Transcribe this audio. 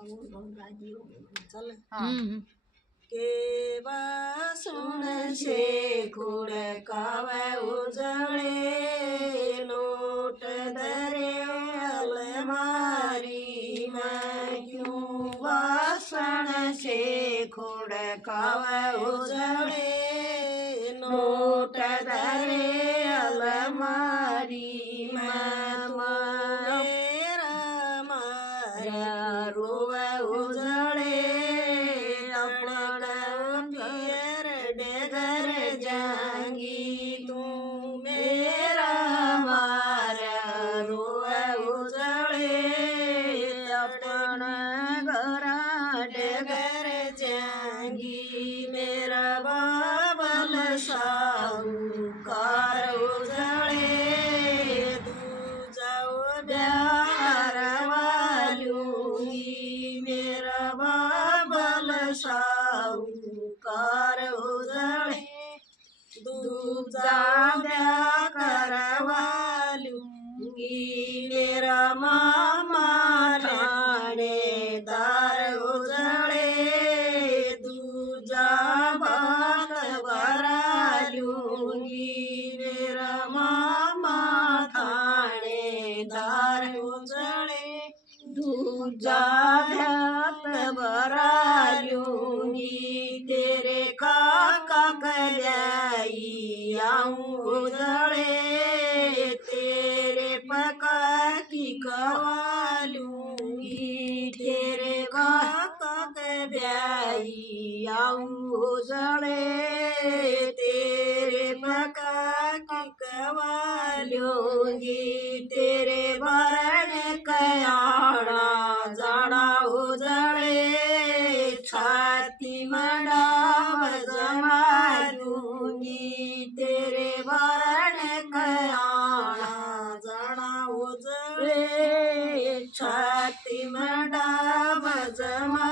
चल हम्म. के बासुण से खुडकावा उजळे लोट धरे अलमारी में क्यों बासुण से खुडकावा उजळे लोट धरे अलमारी में मेरा मारा रोवा उजळे घर जाएंगी तू मेरा मारा रोवा उजळे अपन घर जाएंगी मेरा बाबल साहूकार उजळे तू जाओ प्यार वालूंगी मेरा बाबल साहूकार उजळे दूजा ब्या करवा लूंगी मेरा मामा ठाणेदार उजळे दूजा भात भरा लूंगी मेरा मामा ठाणेदार उजळे दूजा भात भरा लूंगी तेरे काका कल्याई आऊं उजळे तेरे पका की कवा लूंगी तेरे काका कल्याई आऊं उजळे तेरे पका की कवा लूंगी तेरे भरण कयाणा जाना उजळे छाती मंडाव जमा लूंगी तेरे भरण कयाणा जाना उजळे छाती मंडाव जमा